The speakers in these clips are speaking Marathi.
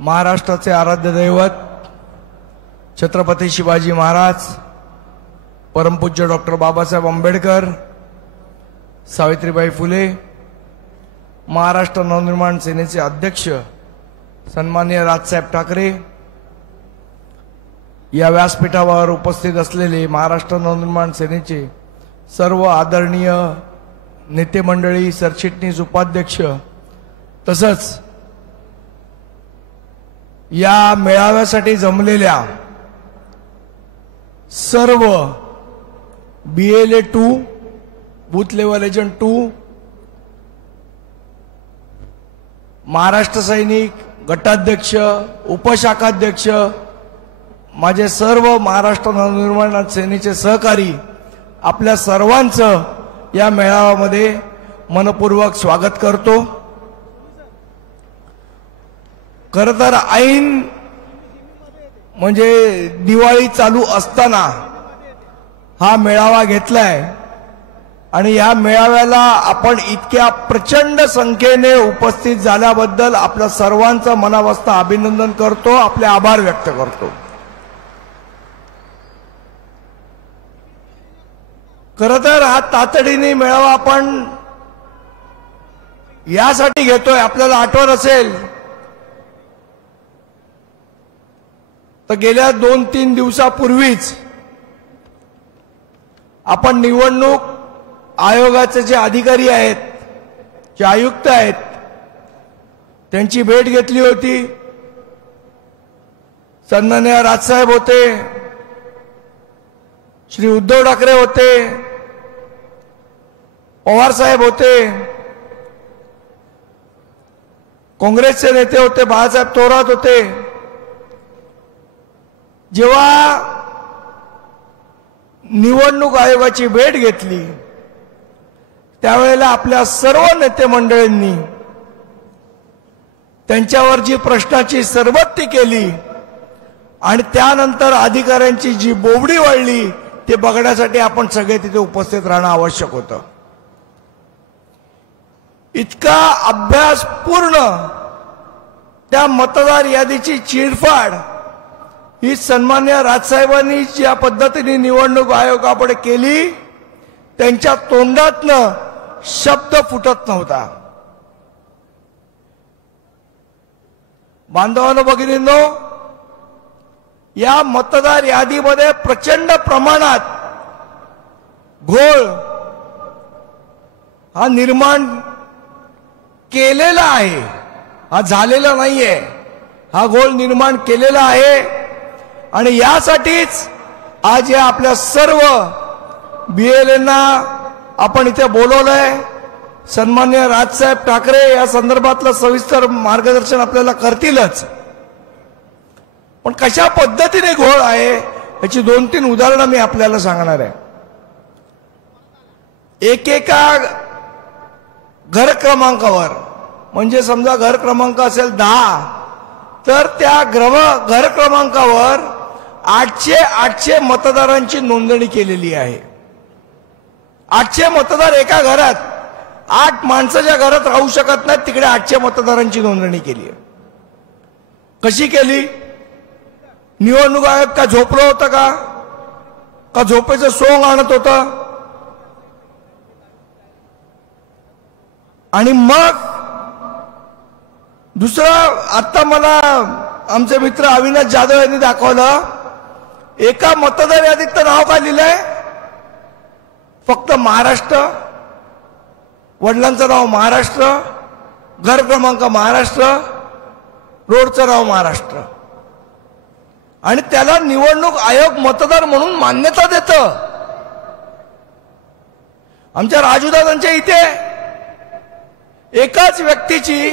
महाराष्ट्राचे आराध्य दैवत छत्रपती शिवाजी महाराज, परमपूज्य डॉक्टर बाबासाहेब आंबेडकर, सावित्रीबाई फुले, महाराष्ट्र नवनिर्माण सेनेचे अध्यक्ष सन्माननीय राजसाहेब ठाकरे, या व्यासपीठावर उपस्थित असलेले महाराष्ट्र नवनिर्माण सेनेचे सर्व आदरणीय नेते मंडळी, सरचिटणीस, उपाध्यक्ष, तसंच या मेळाव्यासाठी जमलेल्या सर्व BLA 2 booth level agent 2, Maharashtra सैनिक, गटाध्यक्ष, उपशाखाध्यक्ष, माझे सर्व महाराष्ट्र नवनिर्माण सेनेचे सहकारी, आपल्या सर्वांचं या मेळाव्यामध्ये मनपूर्वक स्वागत करतो। खरं तर ऐन म्हणजे दिवाळी चालू असताना हा मेळावा घेतलाय आणि या मेळाव्याला आपण इतक्या प्रचंड संख्येने उपस्थित झाल्याबद्दल आपल्या सर्वांचं मनापासून अभिनंदन करतो, आपले आभार व्यक्त करतो। खरं तर हा तातडीने मेळावा आपण यासाठी घेतोय, आपल्याला आठवण असेल तर गेल्या 2-3 दिवसापूर्वीच आपण निवडणूक आयोगाचे जे अधिकारी आहेत, जे आयुक्त आहेत, त्यांची भेट घेतली होती। सन्माननीय राजसाहेब होते, श्री उद्धव ठाकरे होते, पवार साहेब होते, काँग्रेसचे नेते होते, बाळासाहेब थोरात होते। जेव्हा निवडणूक आयोगाची भेट घेतली त्यावेळेला आपल्या सर्व नेते मंडळींनी त्यांच्यावर जी प्रश्नाची सरबत्ती केली आणि त्यानंतर अधिकाऱ्यांची जी बोबडी वळली ते बघण्यासाठी आपण सगळे तिथे उपस्थित राहणं आवश्यक होतं। इतका अभ्यासपूर्ण त्या मतदार यादीची चिरफाड ही सन्माननीय राजसाहेबांनी ज्या पद्धतीने निवडणूक आयोगापुढे केली, त्यांच्या तोंडातनं शब्द फुटत नव्हता। बांधवांनो, भगिनींनो, या मतदार यादीमध्ये प्रचंड प्रमाणात घोळ हा निर्माण केलेला आहे, हा झालेला नाहीये, हा घोळ निर्माण केलेला आहे। आणि यासाठीच आज या आपल्या सर्व BLAंना आपण इथे बोलवलंय। सन्माननीय राजसाहेब ठाकरे या संदर्भातलं सविस्तर मार्गदर्शन आपल्याला करतीलच, पण कशा पद्धतीने घोळ आहे याची 2-3 उदाहरणं मी आपल्याला सांगणार आहे। एकेका घर क्रमांकावर, म्हणजे समजा घर क्रमांक असेल 10, तर त्या घर क्रमांकावर 800 मतदारांची नोंदणी केलेली आहे। 800 मतदार एका घरात, 8 माणसाच्या घरात राहू शकत नाहीत, तिकडे 800 मतदारांची नोंदणी केली आहे। कशी केली? निवडणूक आयोग का झोपलं होतं का झोपेचं सोंग आणत होतं? आणि मग दुसरं, आता मला आमचे मित्र अविनाश जाधव यांनी दाखवलं, एका मतदार यादीत तर नाव काय लिहिलंय? फक्त महाराष्ट्र, वडिलांचं नाव महाराष्ट्र, घर क्रमांक महाराष्ट्र, रोडचं नाव महाराष्ट्र, आणि त्याला निवडणूक आयोग मतदार म्हणून मान्यता देतं। आमच्या राजूदादांच्या इथे एकाच व्यक्तीची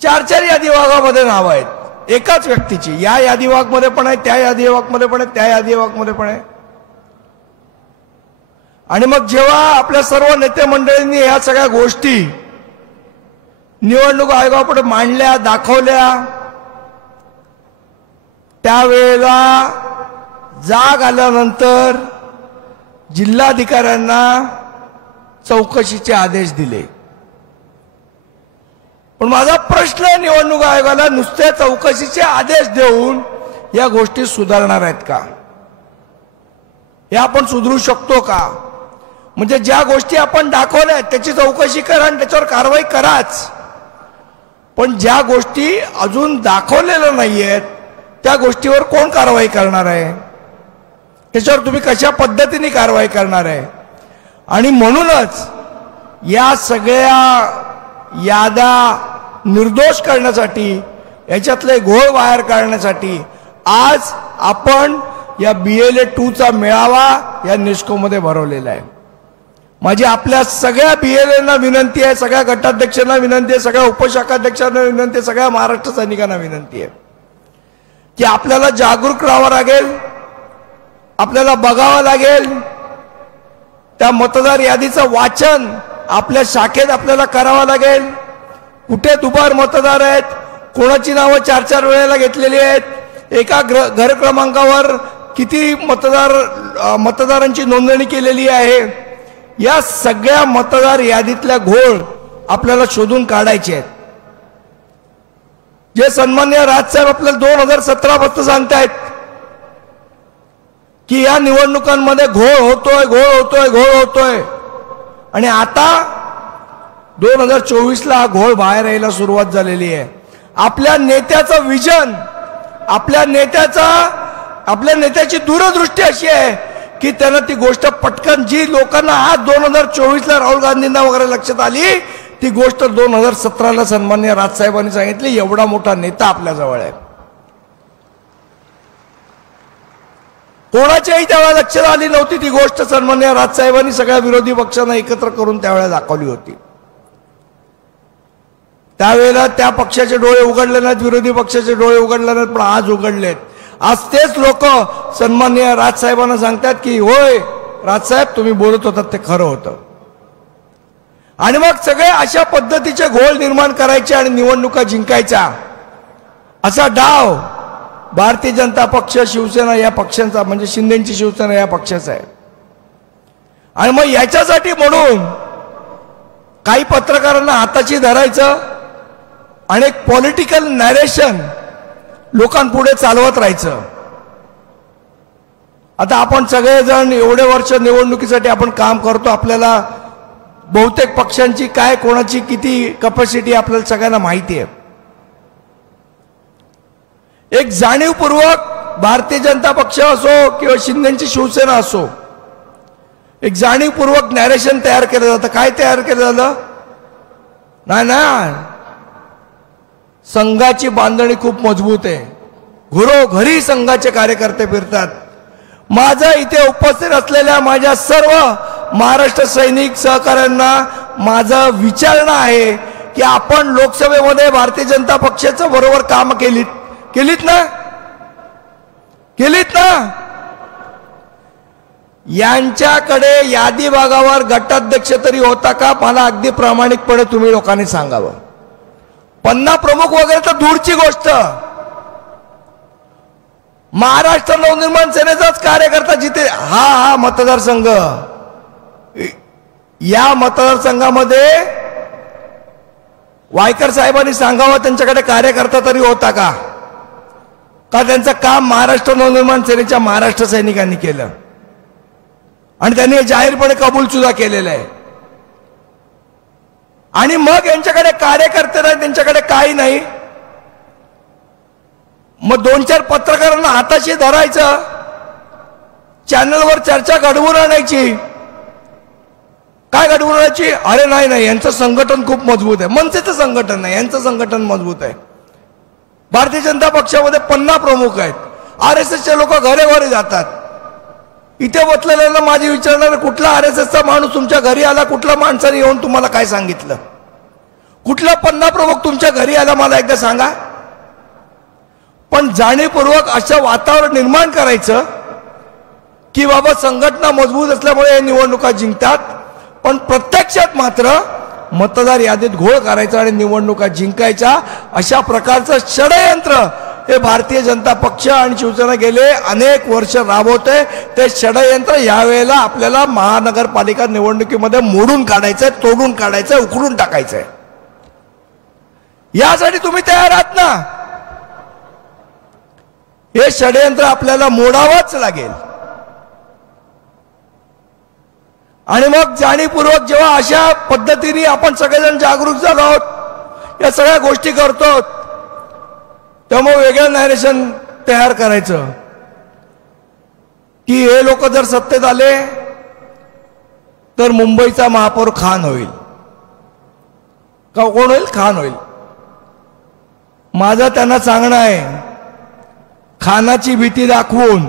4 यादी विभागामध्ये नाव आहेत, एकाच व्यक्तीची, या यादी विभागामध्ये पण आहे, त्या यादी विभागामध्ये पण आहे, त्या यादी विभागामध्ये पण आहे। आणि मग जेव्हा आपल्या सर्व नेते मंडळींनी या सगळ्या गोष्टी निवडणूक आयोगापुढे मांडल्या, दाखवल्या, त्यावेळेला जाग आल्यानंतर जिल्हाधिकाऱ्यांना चौकशीचे आदेश दिले। पण माझा प्रश्न आहे, निवडणूक आयोगाला नुसत्या चौकशीचे आदेश देऊन या गोष्टी सुधारणार आहेत का? हे आपण सुधारू शकतो का? म्हणजे ज्या गोष्टी आपण दाखवल्या त्याची चौकशी करा आणि त्याच्यावर कारवाई कराच, पण ज्या गोष्टी अजून दाखवलेल्या नाहीयेत त्या गोष्टीवर कोण कारवाई करणार आहे? त्याच्यावर तुम्ही कशा पद्धतीने कारवाई करणार आहे? आणि म्हणूनच या सगळ्या याद्या निर्दोष करण्यासाठी, याच्यातले घोळ बाहेर काढण्यासाठी आज आपण या BLA 2 चा मेळावा या नेस्कोमध्ये भरवलेला आहे. माझी आपल्या सगळ्या BLAंना विनंती आहे, सगळ्या गटाध्यक्षांना विनंती आहे, सगळ्या उपशाखाध्यक्षांना विनंती आहे, सगळ्या महाराष्ट्र सैनिकांना विनंती आहे की आपल्याला जागरूक राहावं लागेल, आपल्याला बघावं लागेल, त्या मतदार यादीचं वाचन आपल्या शाखेत आपल्याला करावं लागेल. कुठे दुबार मतदार आहेत, कोणाची नावं 4-4 वेळेला घेतलेली आहेत, एका घर क्रमांकावर किती मतदारांची नोंदणी केलेली आहे, या सगळ्या मतदार यादीतल्या घोळ आपल्याला शोधून काढायचे आहेत. जे सन्माननीय राजसाहेब आपल्याला 2017 पासून सांगतायत की या निवडणुकांमध्ये घोळ होतोय, आणि आता 2024ला हा घोळ बाहेर यायला सुरुवात झालेली आहे. आपल्या नेत्याचं विजन, आपल्या नेत्याची दूरदृष्टी अशी आहे की त्यांना ती गोष्ट पटकन, जी लोकांना आज 2024ला राहुल गांधींना वगैरे लक्षात आली, ती गोष्ट 2017ला सन्माननीय राजसाहेबांनी सांगितली. एवढा मोठा नेता आपल्या जवळ आहे. कोणाच्याही त्यावेळेला लक्षात आली नव्हती ती गोष्ट. सन्माननीय राजसाहेबांनी सगळ्या विरोधी पक्षांना एकत्र करून त्यावेळेला दाखवली होती. त्यावेळेला त्या पक्षाचे डोळे उघडले नाहीत, विरोधी पक्षाचे डोळे उघडले नाहीत, पण आज उघडलेत. आज तेच लोक सन्माननीय राजसाहेबांना सांगतात की होय राजसाहेब, तुम्ही बोलत होतात ते खरं होतं. आणि मग सगळे अशा पद्धतीचे घोळ निर्माण करायचे आणि निवडणुका जिंकायच्या, असा डाव भारतीय जनता पक्ष, शिवसेना या पक्षांचा, म्हणजे शिंदेची शिवसेना या पक्षाचा आहे. आणि मग याच्यासाठी म्हणून काही पत्रकारांना हाताशी धरायचं आणि एक पॉलिटिकल नॅरेशन लोकांपुढे चालवत राहायचं. आता आपण सगळेजण एवढे वर्ष निवडणुकीसाठी आपण काम करतो, आपल्याला बहुतेक पक्षांची काय, कोणाची किती कॅपॅसिटी आपल्याला सगळ्यांना माहिती आहे. एक जाणीवपूर्वक भारतीय जनता पक्ष असो किंवा शिंदेची शिवसेना असो, एक जाणीवपूर्वक नॅरेशन तयार केलं जातं. काय तयार केलं जातं? नाही, संघाची बांधणी खूप मजबूत आहे, घरोघरी संघाचे कार्यकर्ते फिरतात. माझा इथे उपस्थित असलेल्या माझ्या सर्व महाराष्ट्र सैनिक सहकाऱ्यांना माझं विचारणं आहे की आपण लोकसभेमध्ये भारतीय जनता पक्षाचं बरोबर काम केलीत ना? यांच्याकडे यादी भागावर गटाध्यक्ष तरी होता का? मला अगदी प्रामाणिकपणे तुम्ही लोकांनी सांगावं. पन्ना प्रमुख वगैरे तर दूरची गोष्ट. महाराष्ट्र नवनिर्माण सेनेचाच कार्यकर्ता जिथे हा मतदारसंघ, या मतदारसंघामध्ये वायकर साहेबांनी सांगावं त्यांच्याकडे कार्यकर्ता तरी होता का? का त्यांचं काम महाराष्ट्र नवनिर्माण सेनेच्या महाराष्ट्र सैनिकांनी केलं आणि त्यांनी जाहीरपणे कबूल सुद्धा केलेलं आहे. आणि मग यांच्याकडे कार्यकर्ते नाही, त्यांच्याकडे काही नाही. मग 2-4 पत्रकारांना हाताशी धरायचं, चॅनलवर चर्चा घडवून आणायची. काय घडवून आणायची? अरे नाही, यांचं संघटन खूप मजबूत आहे. मनसेचं संघटन नाही, यांचं संघटन मजबूत आहे. भारतीय जनता पक्षामध्ये 50 प्रमुख आहेत. RSSचे लोक घरे जातात. इथे बसलेल्यांना माझी विचारणार, कुठला RSSचा माणूस तुमच्या घरी आला? कुठल्या माणसाने येऊन तुम्हाला काय सांगितलं? कुठला 50 प्रमुख तुमच्या घरी आला मला एकदा सांगा. पण जाणीवपूर्वक असं वातावरण निर्माण करायचं की बाबा संघटना मजबूत असल्यामुळे हे निवडणुका जिंकतात, पण प्रत्यक्षात मात्र मतदार यादीत घोळ करायचा आणि निवडणुका जिंकायच्या, अशा प्रकारचं षडयंत्र हे भारतीय जनता पक्ष आणि शिवसेना गेले अनेक वर्ष राबवते. ते षडयंत्र यावेळेला आपल्याला महानगरपालिका निवडणुकीमध्ये मोडून काढायचंय, तोडून काढायचंय, उखडून टाकायचंय. यासाठी तुम्ही तयार आहात ना? हे षडयंत्र आपल्याला मोडावंच लागेल. आणि मग जाणीवपूर्वक जेव्हा अशा पद्धतीने आपण सगळेजण जागरूक झालो आहोत, या सगळ्या गोष्टी करतो, तेव्हा वेगळं नॅरेशन तयार करायचं की हे लोक जर सत्तेत आले तर मुंबईचा महापौर खान होईल. का कोण होईल? खान होईल. माझं त्यांना सांगणं आहे, खानाची भीती दाखवून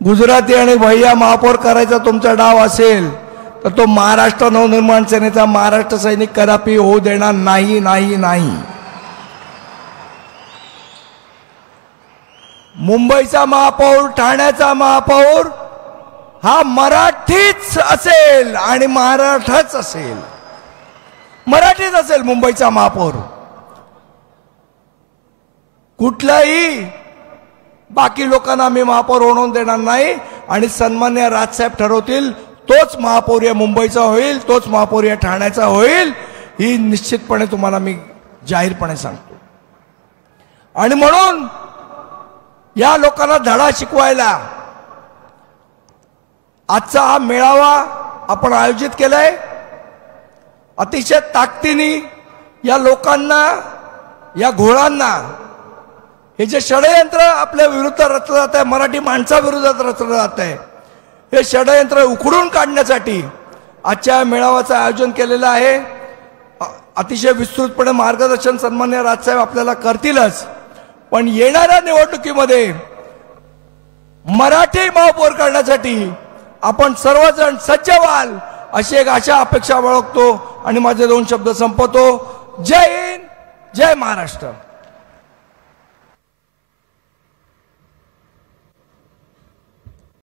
गुजराती आणि भैया महापौर करायचा तुमचा डाव असेल तर तो महाराष्ट्र नवनिर्माण सेनेचा महाराष्ट्र सैनिक कदापि होऊ देणार नाही नाही नाही. मुंबईचा महापौर, ठाण्याचा महापौर हा मराठीच असेल आणि महाराष्ट्रच असेल. मराठीच असेल मुंबईचा महापौर. कुठलाही बाकी लोकांना मी महापौर होऊन देणार नाही. आणि सन्मान्य राजसाहेब ठरवतील तोच महापौर या मुंबईचा होईल, तोच महापौर या ठाण्याचा होईल, ही निश्चितपणे तुम्हाला मी जाहीरपणे सांगतो. आणि म्हणून या लोकांना धडा शिकवायला आजचा हा मेळावा आपण आयोजित केलाय. अतिशय ताकदीने या लोकांना, या घोळांना, हे जे षडयंत्र आपल्या विरुद्ध रचलं जात आहे, मराठी माणसाविरोधात रचलं जात आहे, हे षडयंत्र उखडून काढण्यासाठी आजच्या मेळाव्याचं आयोजन केलेलं आहे. अतिशय विस्तृतपणे मार्गदर्शन सन्मान्य राजसाहेब आपल्याला करतीलच. पण येणाऱ्या निवडणुकीमध्ये मराठी महापौर करण्यासाठी आपण सर्वजण सज्ज व्हाल अशी एक आशा अपेक्षा बाळगतो आणि माझे 2 शब्द संपवतो. जय हिंद, जय महाराष्ट्र.